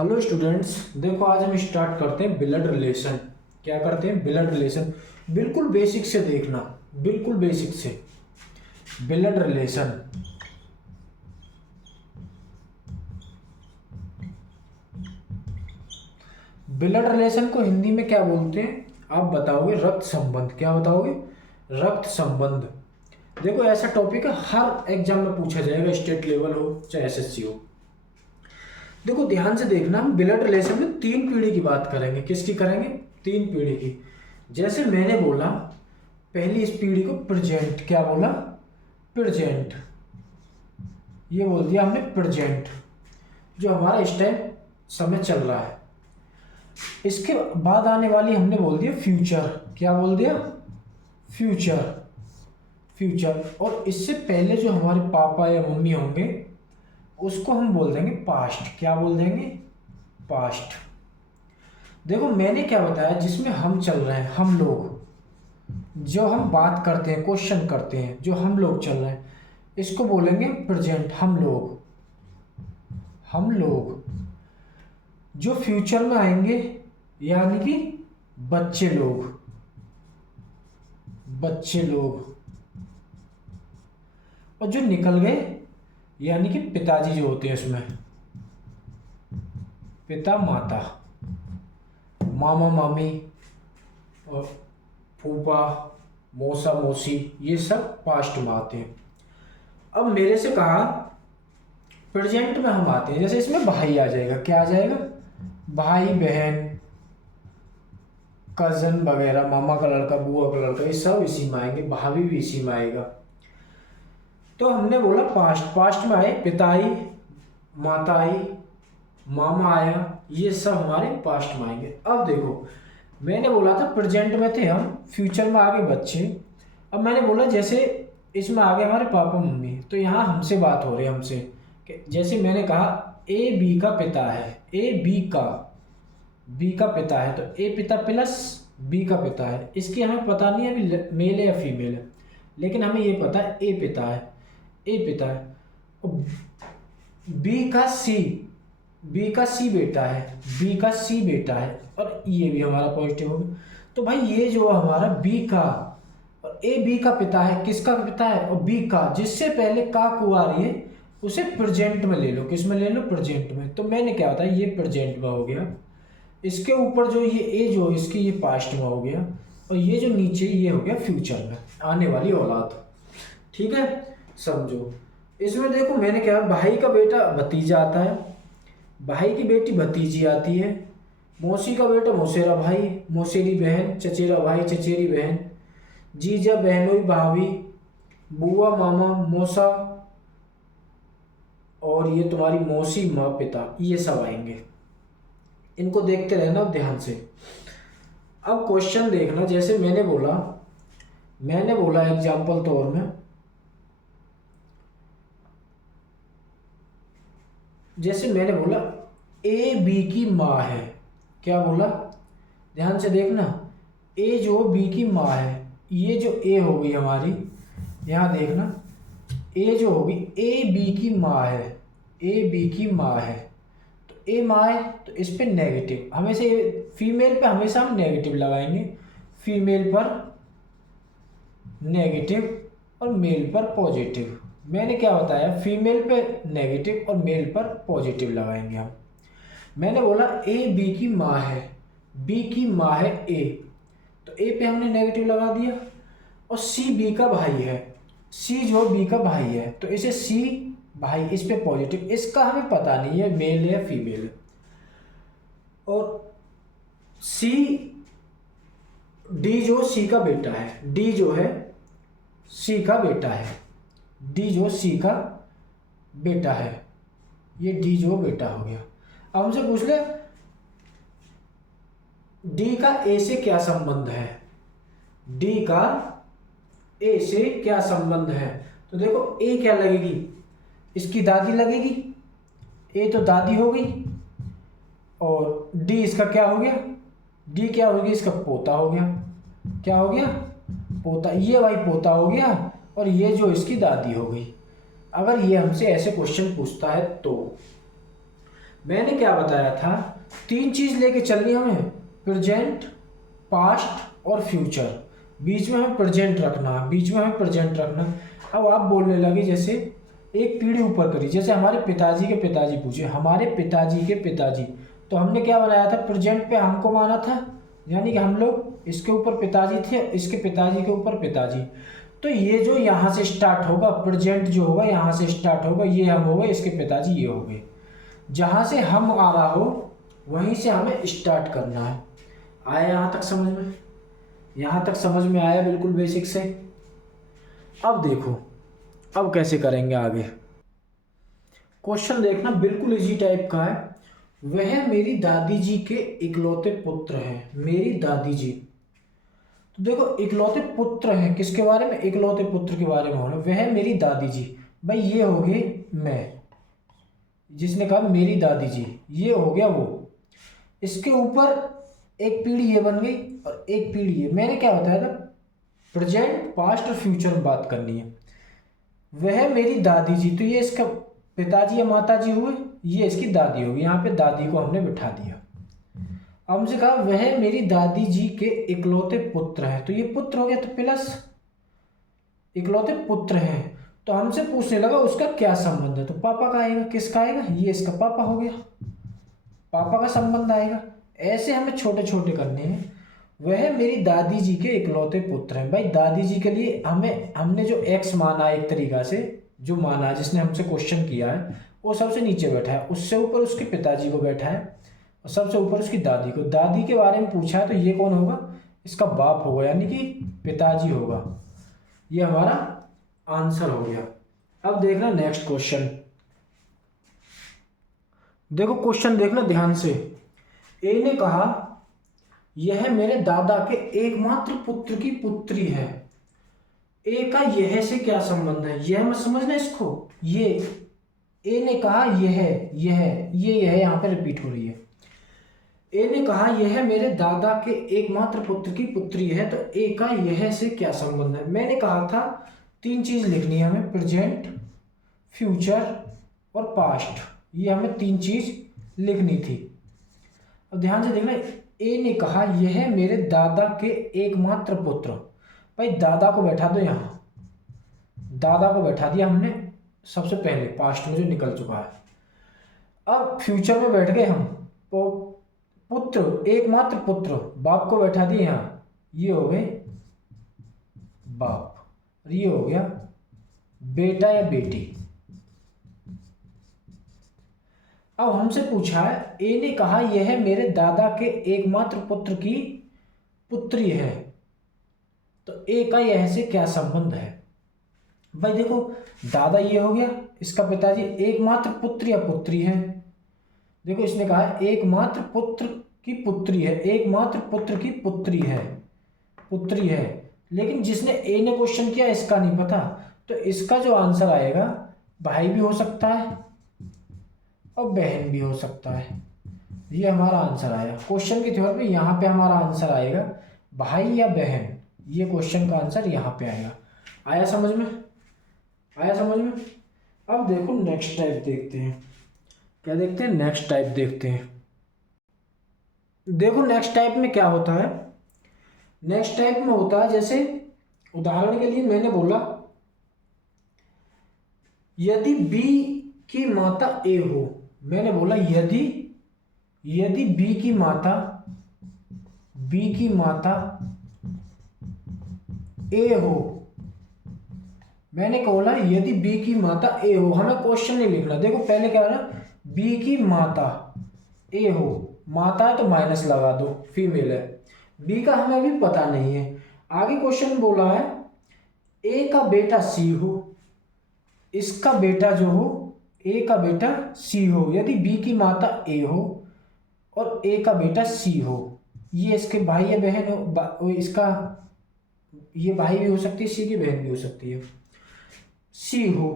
Hello students, देखो आज हम स्टार्ट करते हैं ब्लड रिलेशन। क्या करते हैं? Blood relation. बिल्कुल बेसिक से देखना, बिल्कुल बेसिक से। ब्लड रिलेशन, ब्लड रिलेशन को हिंदी में क्या बोलते हैं आप बताओगे? रक्त संबंध। क्या बताओगे? रक्त संबंध। देखो ऐसा टॉपिक है, हर एग्जाम में पूछा जाएगा, स्टेट लेवल हो चाहे एसएससी हो। देखो ध्यान से देखना, हम ब्लड रिलेशन में तीन पीढ़ी की बात करेंगे। किसकी करेंगे? तीन पीढ़ी की। जैसे मैंने बोला पहली इस पीढ़ी को प्रेजेंट। क्या बोला? प्रेजेंट। ये बोल दिया हमने प्रेजेंट, जो हमारा इस टाइम समय चल रहा है। इसके बाद आने वाली हमने बोल दिया फ्यूचर। क्या बोल दिया? फ्यूचर। फ्यूचर। और इससे पहले जो हमारे पापा या मम्मी होंगे उसको हम बोल देंगे पास्ट। क्या बोल देंगे? पास्ट। देखो मैंने क्या बताया, जिसमें हम चल रहे हैं, हम लोग, जो हम बात करते हैं, क्वेश्चन करते हैं, जो हम लोग चल रहे हैं, इसको बोलेंगे प्रेजेंट। हम लोग, हम लोग। जो फ्यूचर में आएंगे यानी कि बच्चे लोग, बच्चे लोग। और जो निकल गए यानी कि पिताजी जो होते हैं इसमें, पिता माता, मामा मामी और फूफा मौसा मौसी, ये सब पास्ट में आते हैं। अब मेरे से कहा प्रेजेंट में हम आते हैं, जैसे इसमें भाई आ जाएगा। क्या आ जाएगा? भाई बहन कजन वगैरह, मामा का लड़का बुआ का लड़का, ये सब इसी में आएंगे। भाभी भी इसी में आएगा। तो हमने बोला पास्ट। पास्ट में आए पिता आई, माता आई, मामा आया, ये सब हमारे पास्ट में आएंगे। अब देखो मैंने बोला था प्रेजेंट में थे हम, फ्यूचर में आ गए बच्चे। अब मैंने बोला जैसे इसमें आ गए हमारे पापा मम्मी, तो यहाँ हमसे बात हो रही है, हमसे कि जैसे मैंने कहा ए बी का पिता है, ए बी का पिता है, तो ए पिता प्लस बी का पिता है। इसकी हमें पता नहीं है अभी मेल है या फीमेल है, लेकिन हमें ये पता है ए पिता है, ए पिता है। और बी का सी, बी का सी बेटा है, बी का सी बेटा है, और ये भी हमारा पॉजिटिव होगा। तो भाई ये जो हमारा बी का और ए बी का पिता है, किसका पिता है? और बी का, जिससे पहले का को आ रही है उसे प्रेजेंट में ले लो। किस में ले लो? प्रेजेंट में। तो मैंने क्या बताया, ये प्रेजेंट में हो गया। इसके ऊपर जो ये ए जो इसकी, ये पास्ट में हो गया, और ये जो नीचे ये हो गया फ्यूचर में, आने वाली औलाद। ठीक है, समझो। इसमें देखो मैंने क्या, भाई का बेटा भतीजा आता है, भाई की बेटी भतीजी आती है, मौसी का बेटा मौसेरा भाई, मौसेरी बहन, चचेरा भाई चचेरी बहन, जीजा बहनोई भाभी, बुआ मामा मौसा, और ये तुम्हारी मौसी माँ पिता, ये सब आएंगे। इनको देखते रहना ध्यान से। अब क्वेश्चन देखना, जैसे मैंने बोला एग्जाम्पल तौर में, जैसे मैंने बोला ए बी की माँ है। क्या बोला? ध्यान से देखना, ए जो बी की माँ है, ये जो ए होगी हमारी, यहाँ देखना, ए जो होगी, ए बी की माँ है, ए बी की माँ है, तो ए माँ है तो इस पे नेगेटिव, हमेशा फीमेल पे हमेशा हम नेगेटिव लगाएंगे, फीमेल पर नेगेटिव और मेल पर पॉजिटिव। मैंने क्या बताया, फीमेल पे नेगेटिव और मेल पर पॉजिटिव लगाएंगे हम। मैंने बोला ए बी की माँ है, बी की माँ है ए, तो ए पे हमने नेगेटिव लगा दिया। और सी बी का भाई है, सी जो बी का भाई है, तो इसे सी भाई, इस पे पॉजिटिव। इसका हमें पता नहीं है मेल है या फीमेल है। और सी डी जो सी का बेटा है, डी जो है सी का बेटा है, डी जो सी का बेटा है, ये डी जो बेटा हो गया। अब हमसे पूछ ले डी का ए से क्या संबंध है, डी का ए से क्या संबंध है? तो देखो ए क्या लगेगी, इसकी दादी लगेगी, ए तो दादी हो गई, और डी इसका क्या हो गया, डी क्या हो गया, इसका पोता हो गया। क्या हो गया? पोता। ये भाई पोता हो गया, और ये जो इसकी दादी हो गई। अगर ये हमसे ऐसे क्वेश्चन पूछता है तो मैंने क्या बताया था, 3 चीज लेके चलनी हमें, प्रेजेंट, पास्ट और फ्यूचर। बीच में हमें प्रेजेंट रखना है, बीच में हमें प्रेजेंट रखना है। अब आप बोलने लगे जैसे एक पीढ़ी ऊपर करी, जैसे हमारे पिताजी के पिताजी पूछे, हमारे पिताजी के पिताजी, तो हमने क्या बनाया था, प्रेजेंट पे हमको माना था, यानी कि हम लोग इसके ऊपर पिताजी थे, इसके पिताजी के ऊपर पिताजी। तो ये जो यहाँ से स्टार्ट होगा, प्रेजेंट जो होगा यहाँ से स्टार्ट होगा, ये हम हो गए, इसके पिताजी ये हो गए। जहाँ से हम आ रहा हो वहीं से हमें स्टार्ट करना है। आया यहाँ तक समझ में? यहाँ तक समझ में आया बिल्कुल बेसिक से। अब देखो अब कैसे करेंगे आगे। क्वेश्चन देखना बिल्कुल इजी टाइप का है। वह मेरी दादी जी के इकलौते पुत्र हैं। मेरी दादी जी, तो देखो इकलौते पुत्र हैं, किसके बारे में, इकलौते पुत्र के बारे में होना। वह मेरी दादी जी, भाई ये हो गए मैं, जिसने कहा मेरी दादी जी, ये हो गया वो। इसके ऊपर एक पीढ़ी ये बन गई और एक पीढ़ी ये। मैंने क्या बताया था, प्रेजेंट, पास्ट और फ्यूचर में बात करनी है। वह मेरी दादी जी, तो ये इसका पिताजी या माता जी हुए, ये इसकी दादी होगी। यहाँ पे दादी को हमने बिठा दिया। अब हमसे कहा वह मेरी दादी जी के इकलौते पुत्र हैं, तो ये पुत्र हो गया, तो प्लस इकलौते पुत्र हैं। तो हमसे पूछने लगा उसका क्या संबंध है, तो पापा का आएगा। किसका आएगा, ये इसका पापा हो गया, पापा का संबंध आएगा। ऐसे हमें छोटे छोटे करने हैं। वह मेरी दादी जी के इकलौते पुत्र हैं, भाई दादी जी के लिए हमने जो एक्स माना एक तरीका से, जो माना जिसने हमसे क्वेश्चन किया है, वो सबसे नीचे बैठा है, उससे ऊपर उसके पिताजी को बैठा है और सबसे ऊपर उसकी दादी को। दादी के बारे में पूछा है तो ये कौन होगा, इसका बाप होगा, यानी कि पिताजी होगा। ये हमारा आंसर हो गया। अब देखना नेक्स्ट क्वेश्चन। देखो क्वेश्चन देखना ध्यान से। ए ने कहा यह मेरे दादा के एकमात्र पुत्र की पुत्री है। ए का यह से क्या संबंध है, यह मत समझना इसको। ये ए ने कहा यह यहाँ पे रिपीट हो रही है। ए ने कहा यह मेरे दादा के एकमात्र पुत्र की पुत्री है, तो ए का यह से क्या संबंध है। मैंने कहा था 3 चीज लिखनी है हमें, प्रेजेंट, फ्यूचर और पास्ट। ये हमें 3 चीज लिखनी थी। अब ध्यान से देखना, ए ने कहा यह मेरे दादा के एकमात्र पुत्र, भाई दादा को बैठा दो यहाँ, दादा को बैठा दिया हमने सबसे पहले, पास्ट में जो निकल चुका है। अब फ्यूचर में बैठ गए हम, तो पुत्र, एकमात्र पुत्र, बाप को बैठा दिए यहाँ, ये हो गए बाप, और ये हो गया बेटा या बेटी। अब हमसे पूछा है, ए ने कहा यह मेरे दादा के एकमात्र पुत्र की पुत्री है, तो ए का यह से क्या संबंध है। भाई देखो दादा ये हो गया, इसका पिताजी एकमात्र पुत्र या पुत्री है। देखो इसने कहा एकमात्र पुत्र की पुत्री है, एकमात्र पुत्र की पुत्री है, लेकिन जिसने ए ने क्वेश्चन किया इसका नहीं पता, तो इसका जो आंसर आएगा, भाई भी हो सकता है और बहन भी हो सकता है। ये हमारा आंसर आया क्वेश्चन के तौर पे। यहाँ पे हमारा आंसर आएगा भाई या बहन, ये क्वेश्चन का आंसर यहाँ पे आएगा। आया समझ में, आया समझ में। अब देखो नेक्स्ट टाइप देखते हैं, क्या देखते हैं, नेक्स्ट टाइप देखते हैं। देखो नेक्स्ट टाइप में क्या होता है, नेक्स्ट टाइप में होता है जैसे उदाहरण के लिए मैंने बोला यदि बी की माता ए हो, मैंने बोला यदि बी की माता ए हो, मैंने बोला यदि बी की माता ए हो। हमें क्वेश्चन नहीं लिखना, देखो पहले क्या है ना, बी की माता ए हो, माता है तो माइनस लगा दो, फीमेल है। बी का हमें अभी पता नहीं है। आगे क्वेश्चन बोला है ए का बेटा सी हो, इसका बेटा जो हो, ए का बेटा सी हो। यदि बी की माता ए हो और ए का बेटा सी हो, ये इसके भाई या बहन हो, इसका ये भाई भी हो सकती है, सी की बहन भी हो सकती है। सी हो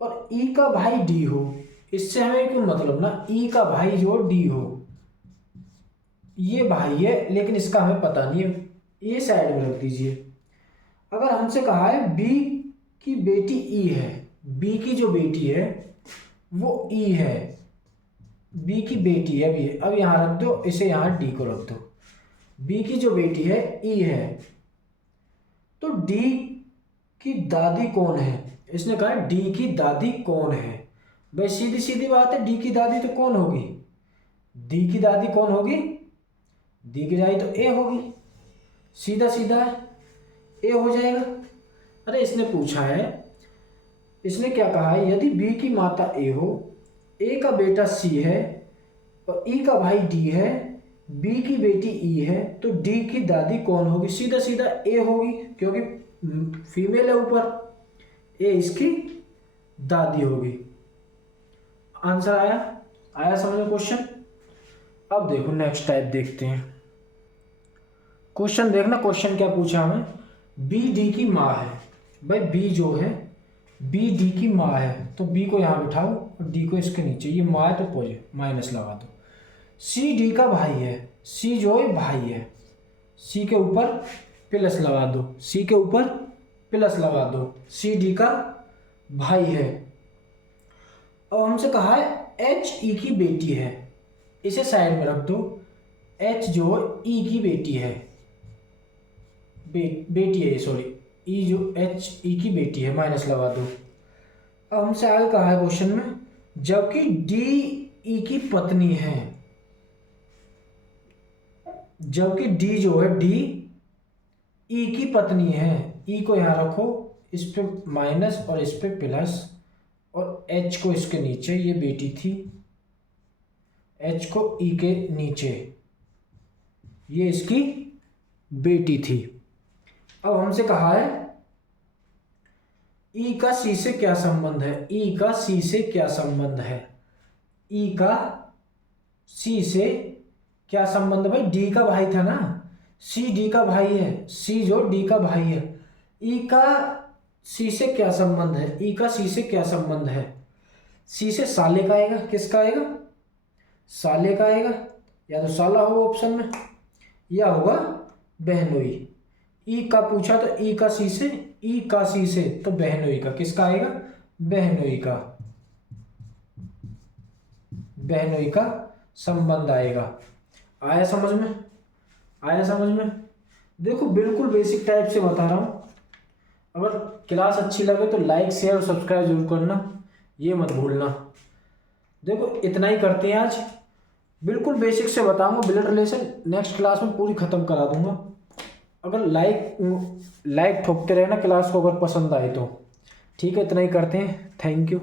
और ई का भाई डी हो, इससे हमें क्यों मतलब ना, ई का भाई जो डी हो, ये भाई है लेकिन इसका हमें पता नहीं है, ये साइड में रख दीजिए। अगर हमसे कहा है बी की बेटी ई है, बी की जो बेटी है वो ई है, बी की बेटी है अभी, अब यहाँ रख दो इसे, यहाँ डी को रख दो। बी की जो बेटी है ई है, तो डी की दादी कौन है? इसने कहा डी की दादी कौन है। भाई सीधी सीधी बात है, डी की दादी तो कौन होगी? डी की दादी कौन होगी? डी की दादी तो ए होगी, सीधा सीधा है, ए हो जाएगा। अरे इसने पूछा है, इसने क्या कहा है, यदि बी की माता ए हो, ए का बेटा सी है और ई का भाई डी है, बी की बेटी ई है, तो डी की दादी कौन होगी? सीधा सीधा ए होगी, क्योंकि फीमेल है ऊपर, ए इसकी दादी होगी। आंसर आया समझ में क्वेश्चन? अब देखो नेक्स्ट टाइप देखते हैं। क्वेश्चन देखना, क्वेश्चन क्या पूछा हमें, बी डी की माँ है। भाई बी जो है, बी डी की माँ है, तो बी को यहाँ बिठाओ और डी को इसके नीचे, ये माँ है तो पॉजिटिव माइनस लगा दो। सी डी का भाई है, सी जो है भाई है, सी के ऊपर प्लस लगा दो, सी के ऊपर प्लस लगा दो, सी डी का भाई है। और हमसे कहा है एच ई की बेटी है, इसे साइड में रख दो। एच जो ई की बेटी है, बेटी है सॉरी, ई जो एच ई की बेटी है, माइनस लगा दो। अब हमसे आगे कहा है क्वेश्चन में, जबकि डी ई की पत्नी है, जबकि डी जो है डी ई की पत्नी है, ई को यहाँ रखो, इस पे माइनस और इस पे प्लस, और एच को इसके नीचे, ये बेटी थी, एच को ई के नीचे, ये इसकी बेटी थी। अब हमसे कहा है ई का सी से क्या संबंध है? ई का सी से क्या संबंध है? ई का सी से क्या संबंध? भाई डी का भाई था ना, सी डी का भाई है, सी जो डी का भाई है, ई का सी से क्या संबंध है? ई का सी से क्या संबंध है? सी से साले का आएगा, किसका आएगा? साले का आएगा, या तो साला होगा ऑप्शन में, या होगा बहनोई। ई का पूछा तो ई का सी से, ई का सी से, तो बहनोई का, किसका आएगा? बहनोई का, बहनोई का संबंध आएगा। आया समझ में? आया समझ में? देखो बिल्कुल बेसिक टाइप से बता रहा हूँ। अगर क्लास अच्छी लगे तो लाइक शेयर और सब्सक्राइब जरूर करना, ये मत भूलना। देखो इतना ही करते हैं आज, बिल्कुल बेसिक से बताऊंगा, ब्लड रिलेशन नेक्स्ट क्लास में पूरी ख़त्म करा दूंगा। अगर लाइक ठोकते रहना क्लास को, अगर पसंद आए तो। ठीक है, इतना ही करते हैं, थैंक यू।